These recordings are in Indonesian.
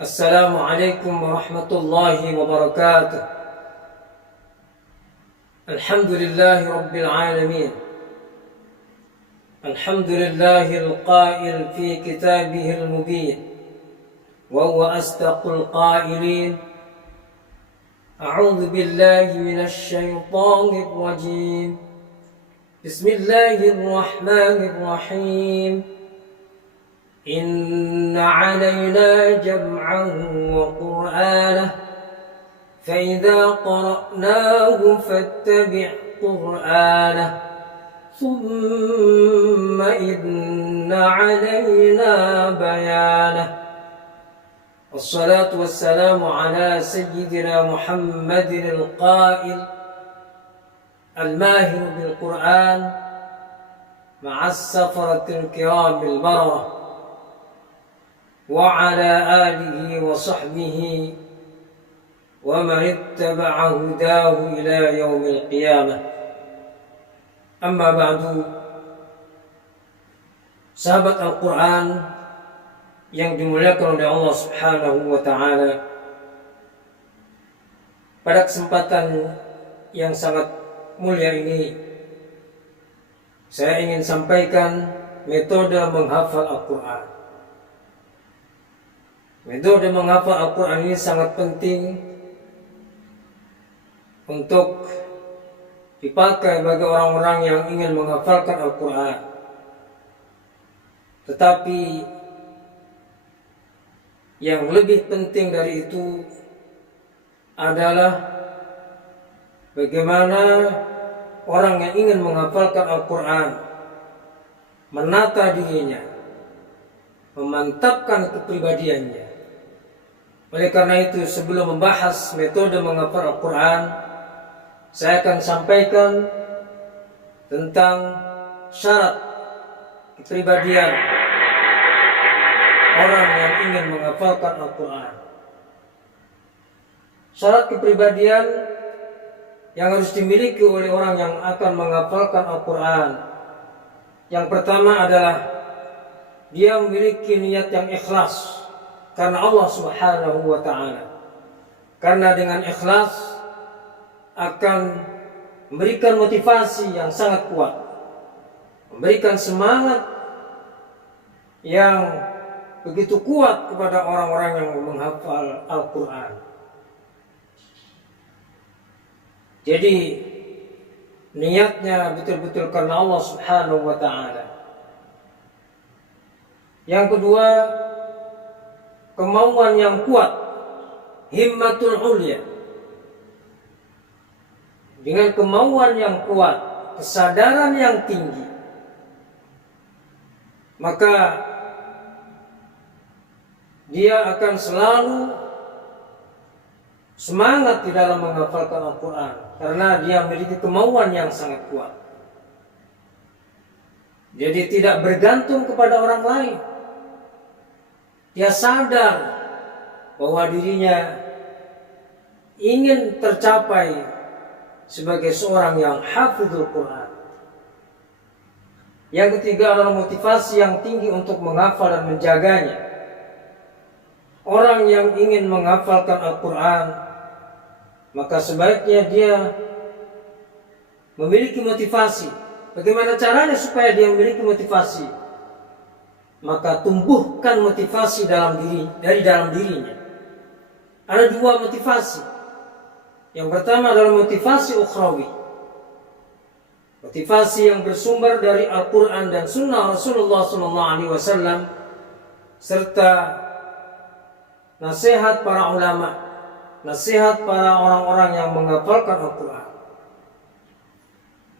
السلام عليكم ورحمة الله وبركاته. الحمد لله رب العالمين. الحمد لله القائل في كتابه المبين وهو أصدق القائلين. أعوذ بالله من الشيطان الرجيم. بسم الله الرحمن الرحيم. إن علينا جمعه وقرآنه فإذا قرأناه فاتبع قرآنه ثم إن علينا بيانه. والصلاة والسلام على سيدنا محمد القائل الماهر بالقرآن مع السفرة الكرام البررة وعلى آله وصحبه ومن اتبع هداه إلى يوم القيامة. أما بعد. Sahabat Al-Quran yang dimuliakan oleh Allah Subhanahu wa Ta'ala, pada kesempatan yang sangat mulia ini saya ingin sampaikan metode menghafal Al-Quran. Metode menghafal Al-Quran ini sangat penting untuk dipakai bagi orang-orang yang ingin menghafalkan Al-Quran. Tetapi yang lebih penting dari itu adalah bagaimana orang yang ingin menghafalkan Al-Quran menata dirinya, memantapkan kepribadiannya. Oleh karena itu, sebelum membahas metode menghafal Al-Quran, saya akan sampaikan tentang syarat kepribadian orang yang ingin menghafalkan Al-Quran. Syarat kepribadian yang harus dimiliki oleh orang yang akan menghafalkan Al-Quran. Yang pertama adalah dia memiliki niat yang ikhlas karena Allah Subhanahu wa Ta'ala. Karena dengan ikhlas akan memberikan motivasi yang sangat kuat, memberikan semangat yang begitu kuat kepada orang-orang yang menghafal Al-Quran. Jadi niatnya betul-betul karena Allah Subhanahu wa Ta'ala. Yang kedua, kemauan yang kuat, himmatul ulya. Dengan kemauan yang kuat, kesadaran yang tinggi, maka dia akan selalu semangat di dalam menghafalkan Al-Quran karena dia memiliki kemauan yang sangat kuat. Jadi tidak bergantung kepada orang lain. Dia sadar bahwa dirinya ingin tercapai sebagai seorang yang hafizul Quran. Yang ketiga adalah motivasi yang tinggi untuk menghafal dan menjaganya. Orang yang ingin menghafalkan Al-Quran, maka sebaiknya dia memiliki motivasi. Bagaimana caranya supaya dia memiliki motivasi? Maka tumbuhkan motivasi dari dalam dirinya. Ada dua motivasi. Yang pertama adalah motivasi ukhrawi, motivasi yang bersumber dari Al-Quran dan Sunnah Rasulullah SAW, serta nasihat para ulama, nasihat para orang-orang yang menghafalkan Al-Quran.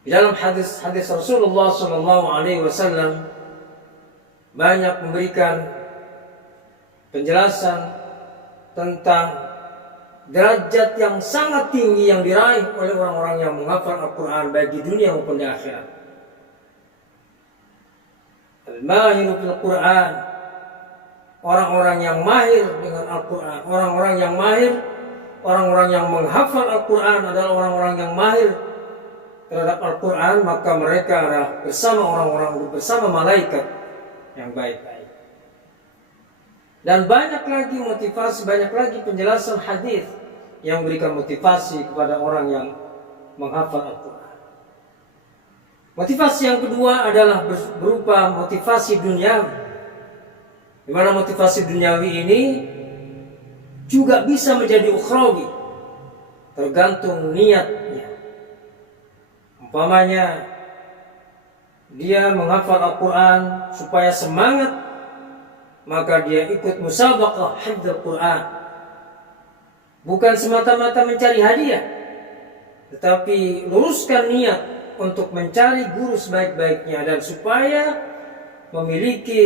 Di dalam hadis Rasulullah SAW banyak memberikan penjelasan tentang derajat yang sangat tinggi yang diraih oleh orang-orang yang menghafal Al-Quran baik di dunia maupun di akhirat. Al-mahiru bil Quran, orang-orang yang mahir dengan Al-Quran, orang-orang yang mahir, orang-orang yang menghafal Al-Quran adalah orang-orang yang mahir terhadap Al-Quran, maka mereka adalah bersama orang-orang, bersama malaikat yang baik-baik. Dan banyak lagi motivasi, banyak lagi penjelasan hadis yang memberikan motivasi kepada orang yang menghafal Al-Quran. Motivasi yang kedua adalah berupa motivasi duniawi, di mana motivasi duniawi ini juga bisa menjadi ukhrawi, tergantung niatnya. Umpamanya dia menghafal Al-Quran supaya semangat, maka dia ikut musabaqah hifdzul Quran. Bukan semata-mata mencari hadiah, tetapi luruskan niat untuk mencari guru sebaik-baiknya dan supaya memiliki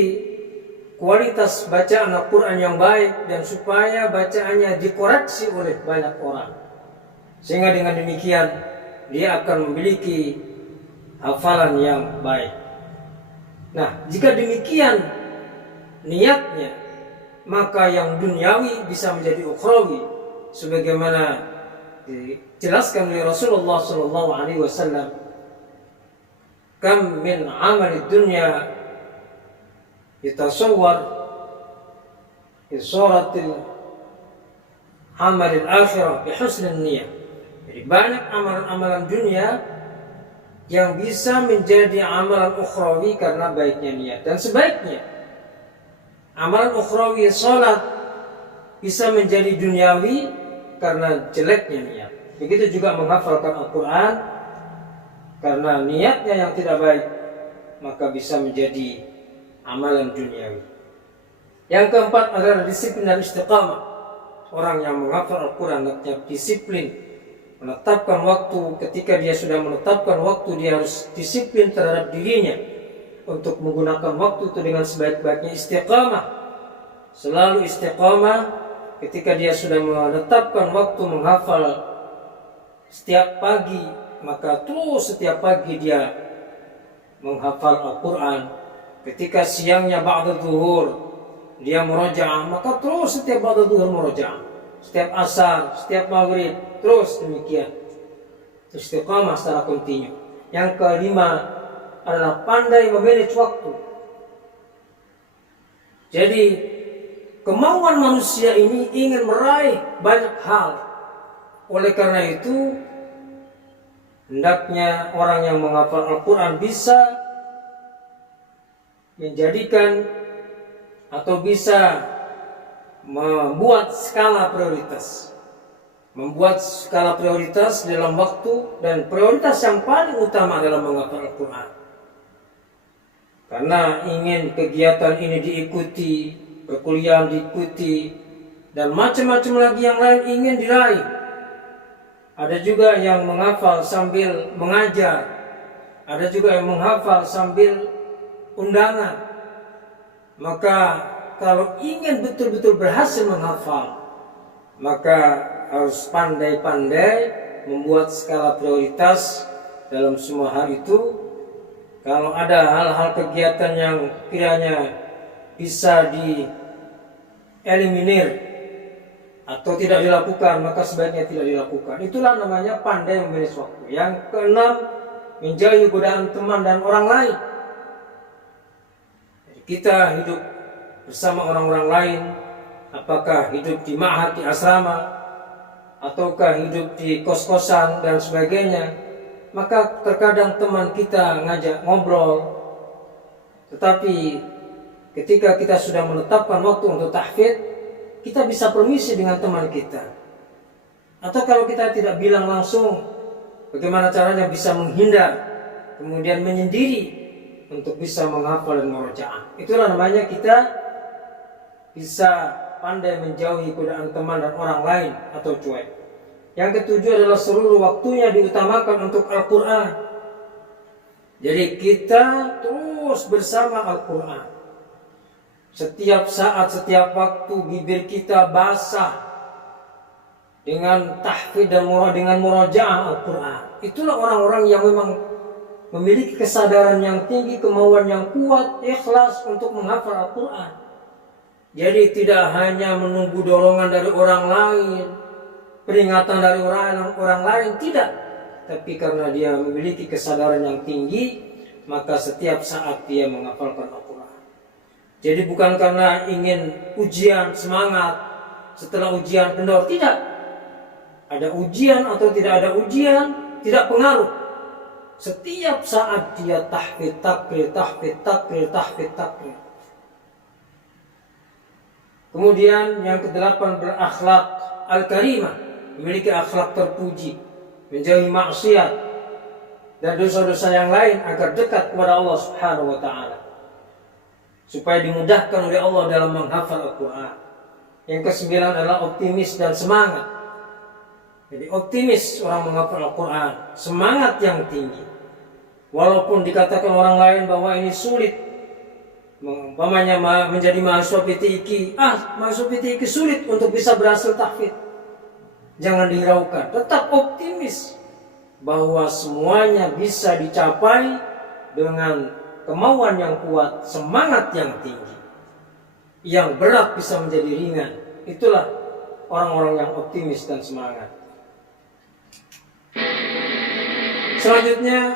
kualitas bacaan Al-Quran yang baik dan supaya bacaannya dikoreksi oleh banyak orang. Sehingga dengan demikian dia akan memiliki hafalan yang baik. Nah, jika demikian niatnya, maka yang duniawi bisa menjadi ukhrawi, sebagaimana dijelaskan oleh Rasulullah sallallahu alaihi wasallam, kam min amali dunya yatasawwar fi suratil amalil akhirah bi husnil niyyah. Jadi banyak amalan-amalan dunia yang bisa menjadi amalan ukhrawi karena baiknya niat. Dan sebaiknya amalan ukhrawi salat bisa menjadi duniawi karena jeleknya niat. Begitu juga menghafalkan Al-Quran, karena niatnya yang tidak baik maka bisa menjadi amalan duniawi. Yang keempat adalah disiplin dan istiqamah. Orang yang menghafal Al-Quran hendaknya disiplin, menetapkan waktu. Ketika dia sudah menetapkan waktu, dia harus disiplin terhadap dirinya untuk menggunakan waktu itu dengan sebaik-baiknya. Istiqamah, selalu istiqamah. Ketika dia sudah menetapkan waktu menghafal setiap pagi, maka terus setiap pagi dia menghafal Al-Quran. Ketika siangnya ba'da zuhur dia murojaah, maka terus setiap ba'da zuhur murojaah. Setiap asar, setiap maghrib, terus demikian. Istiqamah secara kontinu. Yang kelima adalah pandai memanage waktu. Jadi kemauan manusia ini ingin meraih banyak hal. Oleh karena itu hendaknya orang yang menghafal Al-Quran bisa menjadikan atau bisa membuat skala prioritas. Membuat skala prioritas dalam waktu, dan prioritas yang paling utama adalah menghafal Al-Quran. Karena ingin kegiatan ini diikuti, perkuliahan diikuti, dan macam-macam lagi yang lain ingin diraih. Ada juga yang menghafal sambil mengajar, ada juga yang menghafal sambil undangan. Maka kalau ingin betul-betul berhasil menghafal, maka harus pandai-pandai membuat skala prioritas dalam semua hal itu. Kalau ada hal-hal kegiatan yang kiranya bisa dieliminir atau tidak dilakukan, maka sebaiknya tidak dilakukan. Itulah namanya pandai memanage waktu. Yang keenam, menjauhi godaan teman dan orang lain. Jadi kita hidup bersama orang-orang lain, apakah hidup di ma'had, di asrama, ataukah hidup di kos-kosan dan sebagainya, maka terkadang teman kita ngajak ngobrol, tetapi ketika kita sudah menetapkan waktu untuk tahfidz, kita bisa permisi dengan teman kita. Atau kalau kita tidak bilang langsung, bagaimana caranya bisa menghindar, kemudian menyendiri untuk bisa menghafal dan murojaah. Itulah namanya kita bisa pandai menjauhi godaan teman dan orang lain atau cuek. Yang ketujuh adalah seluruh waktunya diutamakan untuk Al-Quran. Jadi kita terus bersama Al-Quran. Setiap saat, setiap waktu bibir kita basah dengan tahfidz dan dengan murojaah Al-Quran. Itulah orang-orang yang memang memiliki kesadaran yang tinggi, kemauan yang kuat, ikhlas untuk menghafal Al-Quran. Jadi tidak hanya menunggu dorongan dari orang lain, peringatan dari orang lain, tidak. Tapi karena dia memiliki kesadaran yang tinggi, maka setiap saat dia menghafalkan Al-Quran. Jadi bukan karena ingin ujian semangat, setelah ujian kendor, tidak. Ada ujian atau tidak ada ujian, tidak pengaruh. Setiap saat dia tahfidz takrir, tahfidz takrir, tahfidz takrir. Kemudian yang kedelapan, berakhlak al-karimah, memiliki akhlak terpuji, menjauhi maksiat dan dosa-dosa yang lain agar dekat kepada Allah Subhanahu wa taala, supaya dimudahkan oleh Allah dalam menghafal Al-Quran. Yang kesembilan adalah optimis dan semangat. Jadi optimis orang menghafal Al-Quran, semangat yang tinggi. Walaupun dikatakan orang lain bahwa ini sulit, umpamanya menjadi mahasiswa PTIQ, mahasiswa PTIQ sulit untuk bisa berhasil tahfidz. Jangan dihiraukan, tetap optimis bahwa semuanya bisa dicapai dengan kemauan yang kuat, semangat yang tinggi. Yang berat bisa menjadi ringan. Itulah orang-orang yang optimis dan semangat. Selanjutnya,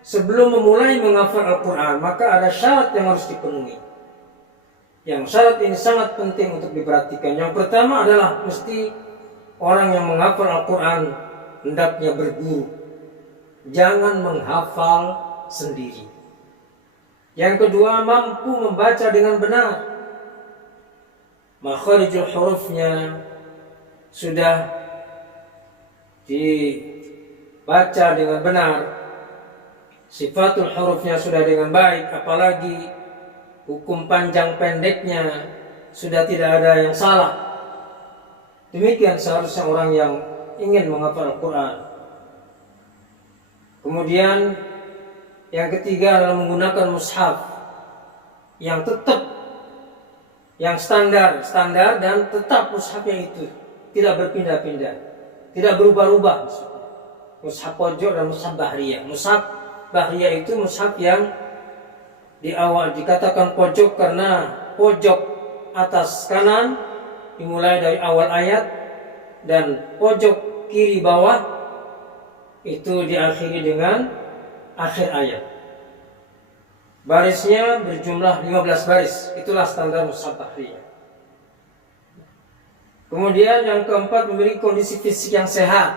sebelum memulai menghafal Al-Quran, maka ada syarat yang harus dipenuhi. Yang syarat ini sangat penting untuk diperhatikan. Yang pertama adalah mesti orang yang menghafal Al-Quran hendaknya berguru. Jangan menghafal sendiri. Yang kedua, mampu membaca dengan benar. Makharijul hurufnya sudah dibaca dengan benar. Sifatul hurufnya sudah dengan baik, apalagi hukum panjang pendeknya sudah tidak ada yang salah. Demikian seharusnya orang yang ingin menghafal Al-Quran. Kemudian yang ketiga adalah menggunakan mushaf yang tetap, yang standar dan tetap mushafnya itu tidak berpindah-pindah, tidak berubah-ubah. Mushaf pojok dan mushaf bahriyah. Mushaf bahriyah itu mushaf yang di awal dikatakan pojok karena pojok atas kanan dimulai dari awal ayat dan pojok kiri bawah itu diakhiri dengan akhir ayat. Barisnya berjumlah 15 baris. Itulah standar mushaf bahriyah. Kemudian yang keempat, memiliki kondisi fisik yang sehat.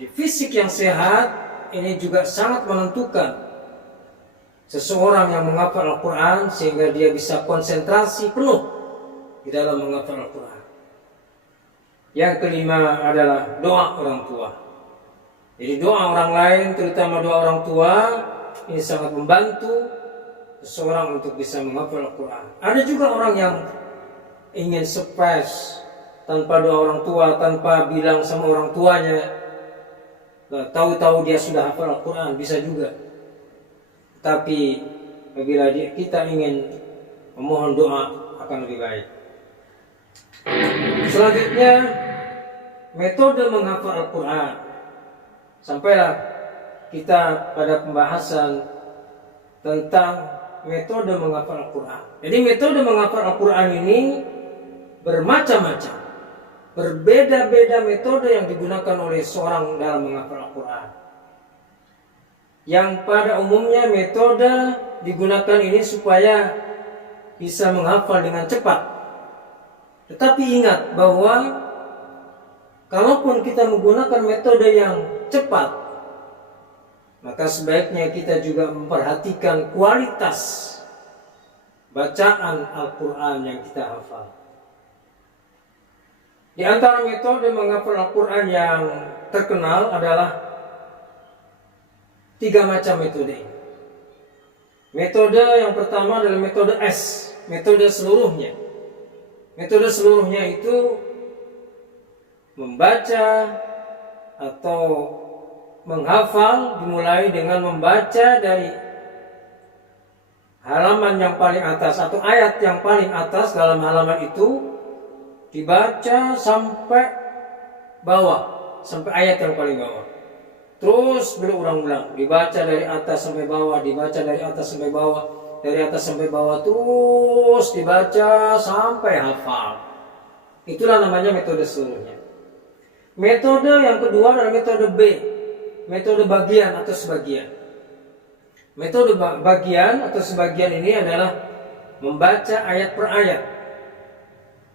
Jadi fisik yang sehat ini juga sangat menentukan seseorang yang menghafal Al-Quran sehingga dia bisa konsentrasi penuh di dalam menghafal Al-Quran. Yang kelima adalah doa orang tua. Jadi doa orang lain, terutama doa orang tua, ini sangat membantu seseorang untuk bisa menghafal Al-Quran. Ada juga orang yang ingin surprise tanpa doa orang tua, tanpa bilang sama orang tuanya, tahu-tahu dia sudah hafal Al-Quran, bisa juga. Tapi apabila kita ingin memohon doa akan lebih baik. Selanjutnya, metode menghafal Al-Quran. Sampailah kita pada pembahasan tentang metode menghafal Al-Quran. Jadi metode menghafal Al-Quran ini bermacam-macam. Berbeda-beda metode yang digunakan oleh seorang dalam menghafal Al-Quran. Yang pada umumnya metode digunakan ini supaya bisa menghafal dengan cepat. Tetapi ingat bahwa kalaupun kita menggunakan metode yang cepat, maka sebaiknya kita juga memperhatikan kualitas bacaan Al-Quran yang kita hafal. Di antara metode menghafal Al-Quran yang terkenal adalah 3 macam metode. Metode yang pertama adalah metode S, metode seluruhnya. Metode seluruhnya itu membaca atau menghafal dimulai dengan membaca dari halaman yang paling atas atau ayat yang paling atas dalam halaman itu dibaca sampai bawah, sampai ayat yang paling bawah. Terus berulang-ulang, dibaca dari atas sampai bawah, dibaca dari atas sampai bawah, dari atas sampai bawah, terus dibaca sampai hafal. Itulah namanya metode seluruhnya. Metode yang kedua adalah metode B, metode bagian atau sebagian. Metode bagian atau sebagian ini adalah membaca ayat per ayat.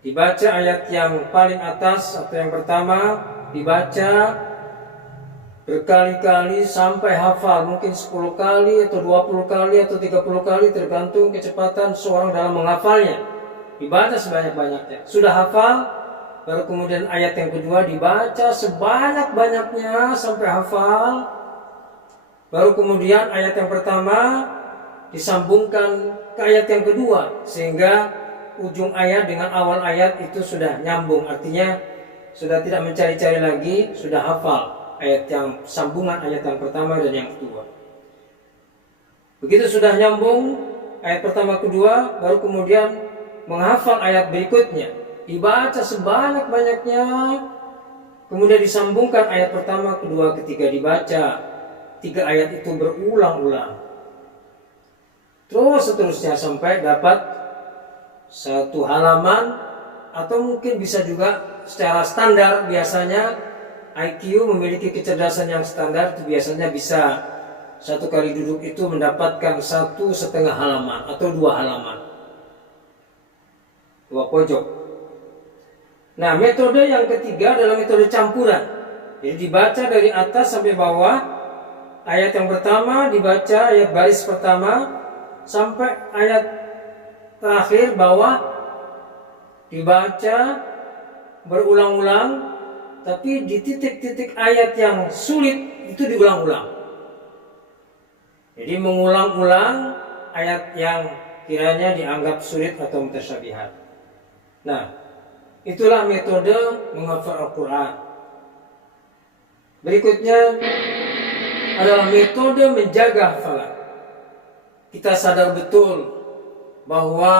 Dibaca ayat yang paling atas atau yang pertama, dibaca berkali-kali sampai hafal, mungkin 10 kali atau 20 kali atau 30 kali tergantung kecepatan seorang dalam menghafalnya. Dibaca sebanyak-banyaknya. Sudah hafal, baru kemudian ayat yang kedua dibaca sebanyak-banyaknya sampai hafal. Baru kemudian ayat yang pertama disambungkan ke ayat yang kedua, sehingga ujung ayat dengan awal ayat itu sudah nyambung. Artinya sudah tidak mencari-cari lagi, sudah hafal ayat yang sambungan ayat yang pertama dan yang kedua. Begitu sudah nyambung ayat pertama kedua, baru kemudian menghafal ayat berikutnya, dibaca sebanyak-banyaknya, kemudian disambungkan ayat pertama, kedua, ketiga, dibaca 3 ayat itu berulang-ulang, terus seterusnya sampai dapat 1 halaman, atau mungkin bisa juga secara standar. Biasanya IQ memiliki kecerdasan yang standar, itu biasanya bisa 1 kali duduk itu mendapatkan 1,5 halaman atau 2 halaman, 2 pojok. Nah, metode yang ketiga adalah metode campuran. Jadi dibaca dari atas sampai bawah. Ayat yang pertama dibaca ayat baris pertama sampai ayat terakhir bawah, dibaca berulang-ulang. Tapi di titik-titik ayat yang sulit itu diulang-ulang. Jadi mengulang-ulang ayat yang kiranya dianggap sulit atau mutasyabihat. Nah, itulah metode menghafal Al-Quran. Berikutnya adalah metode menjaga hafalan. Kita sadar betul bahwa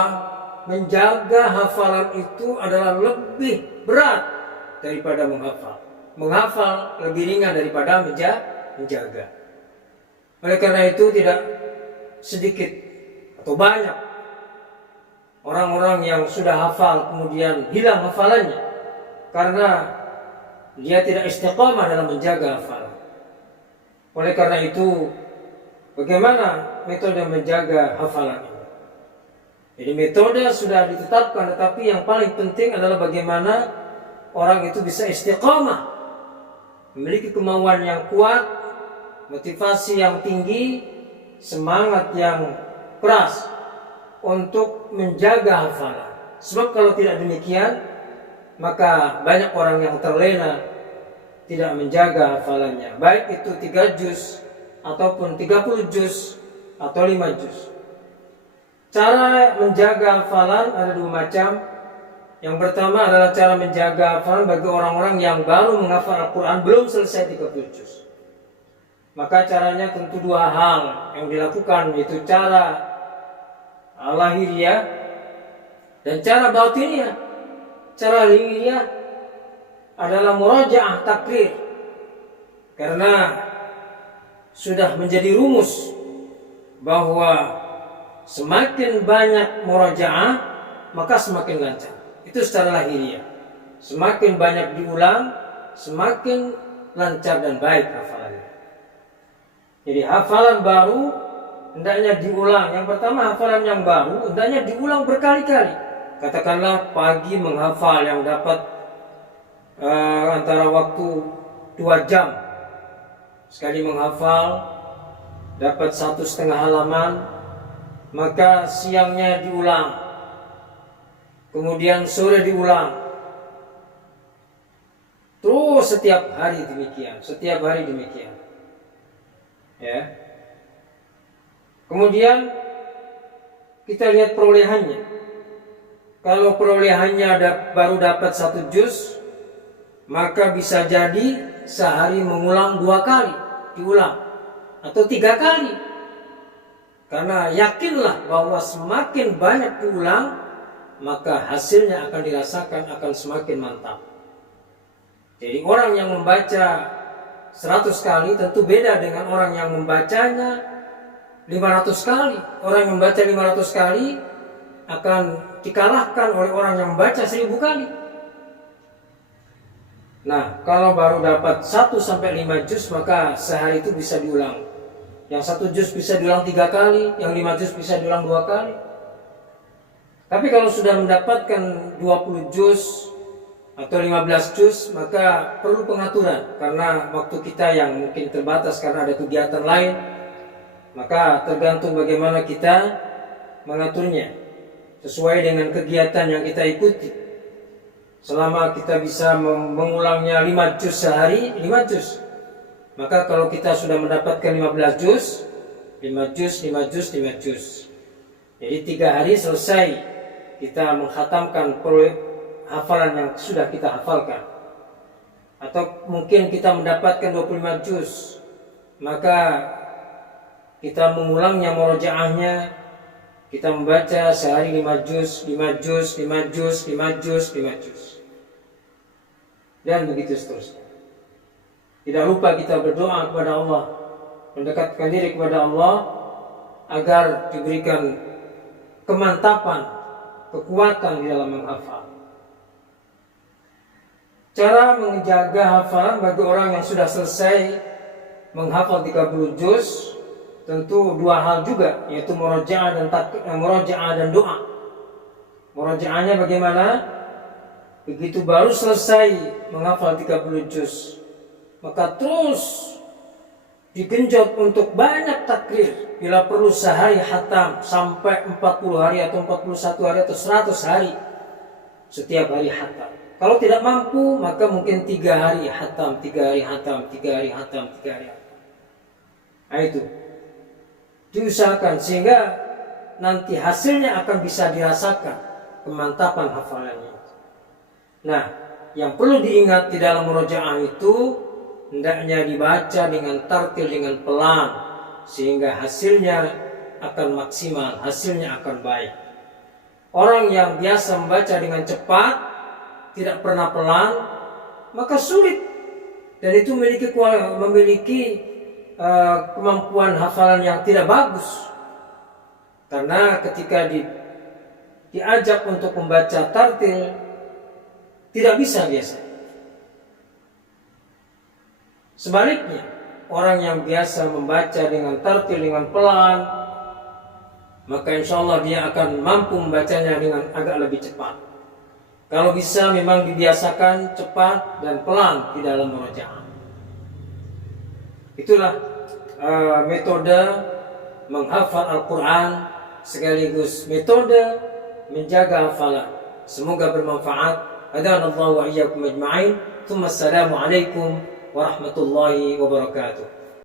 menjaga hafalan itu adalah lebih berat daripada menghafal. Menghafal lebih ringan daripada menjaga. Oleh karena itu tidak sedikit atau banyak orang-orang yang sudah hafal kemudian hilang hafalannya karena dia tidak istiqamah dalam menjaga hafalan. Oleh karena itu, bagaimana metode menjaga hafalan ini? Jadi metode sudah ditetapkan, tetapi yang paling penting adalah bagaimana orang itu bisa istiqamah, memiliki kemauan yang kuat, motivasi yang tinggi, semangat yang keras untuk menjaga hafalan. Sebab kalau tidak demikian, maka banyak orang yang terlena tidak menjaga hafalannya, baik itu 3 juz ataupun 30 juz atau 5 juz. Cara menjaga hafalan ada 2 macam. Yang pertama adalah cara menjaga hafalan bagi orang-orang yang baru menghafal Al-Quran belum selesai 30 juz. Maka caranya tentu 2 hal yang dilakukan, yaitu cara lahiriah dan cara batiniah. Cara lahiriah adalah murajaah takrir, karena sudah menjadi rumus bahwa semakin banyak murajaah maka semakin lancar. Itu secara lahiriah. Semakin banyak diulang, semakin lancar dan baik hafalannya. Jadi hafalan baru hendaknya diulang. Yang pertama, hafalan yang baru hendaknya diulang berkali-kali. Katakanlah pagi menghafal yang dapat antara waktu 2 jam. Sekali menghafal dapat 1,5 halaman, maka siangnya diulang. Kemudian sore diulang. Terus setiap hari demikian, setiap hari demikian. Ya. Kemudian kita lihat perolehannya. Kalau perolehannya baru dapat 1 juz, maka bisa jadi sehari mengulang 2 kali, diulang, atau 3 kali. Karena yakinlah bahwa semakin banyak diulang, maka hasilnya akan dirasakan akan semakin mantap. Jadi orang yang membaca 100 kali tentu beda dengan orang yang membacanya 500 kali. Orang yang membaca 500 kali akan dikalahkan oleh orang yang membaca 1000 kali. Nah, kalau baru dapat 1-5 juz, maka sehari itu bisa diulang. Yang 1 juz bisa diulang 3 kali, yang 5 juz bisa diulang 2 kali. Tapi kalau sudah mendapatkan 20 juz atau 15 juz, maka perlu pengaturan karena waktu kita yang mungkin terbatas karena ada kegiatan lain. Maka tergantung bagaimana kita mengaturnya sesuai dengan kegiatan yang kita ikuti. Selama kita bisa mengulangnya 5 juz sehari, 5 juz. Maka kalau kita sudah mendapatkan 15 juz, 5 juz, 5 juz, 5 juz. Jadi 3 hari selesai kita menghatamkan hafalan yang sudah kita hafalkan. Atau mungkin kita mendapatkan 25 juz, maka kita mengulangnya murojaahnya, kita membaca sehari 5 juz, 5 juz, 5 juz, 5 juz, 5 juz. Dan begitu seterusnya. Tidak lupa kita berdoa kepada Allah, mendekatkan diri kepada Allah agar diberikan kemantapan, kekuatan di dalam menghafal. Cara menjaga hafalan bagi orang yang sudah selesai menghafal 30 juz, tentu 2 hal juga, yaitu murojaah dan doa. Murojaahnya bagaimana? Begitu baru selesai menghafal 30 juz, maka terus digenjot untuk banyak takrir. Bila perlu sehari hatam sampai 40 hari atau 41 hari atau 100 hari setiap hari hatam. Kalau tidak mampu, maka mungkin 3 hari hatam, 3 hari hatam, 3 hari hatam, 3 hari hatam. Nah itu diusahakan sehingga nanti hasilnya akan bisa dirasakan, kemantapan hafalannya. Nah, yang perlu diingat di dalam murojaah itu hendaknya dibaca dengan tartil, dengan pelan, sehingga hasilnya akan maksimal, hasilnya akan baik. Orang yang biasa membaca dengan cepat, tidak pernah pelan, maka sulit, dan itu memiliki kemampuan hafalan yang tidak bagus. Karena ketika diajak untuk membaca tartil, tidak bisa biasa. Sebaliknya, orang yang biasa membaca dengan tartil, dengan pelan, maka insya Allah dia akan mampu membacanya dengan agak lebih cepat. Kalau bisa memang dibiasakan cepat dan pelan di dalam murojaah. Itulah metode menghafal Al-Quran sekaligus metode menjaga hafalan. Semoga bermanfaat. Hadanallahu wa iyyakum ajma'in. Assalamu alaikum warahmatullahi wabarakatuh.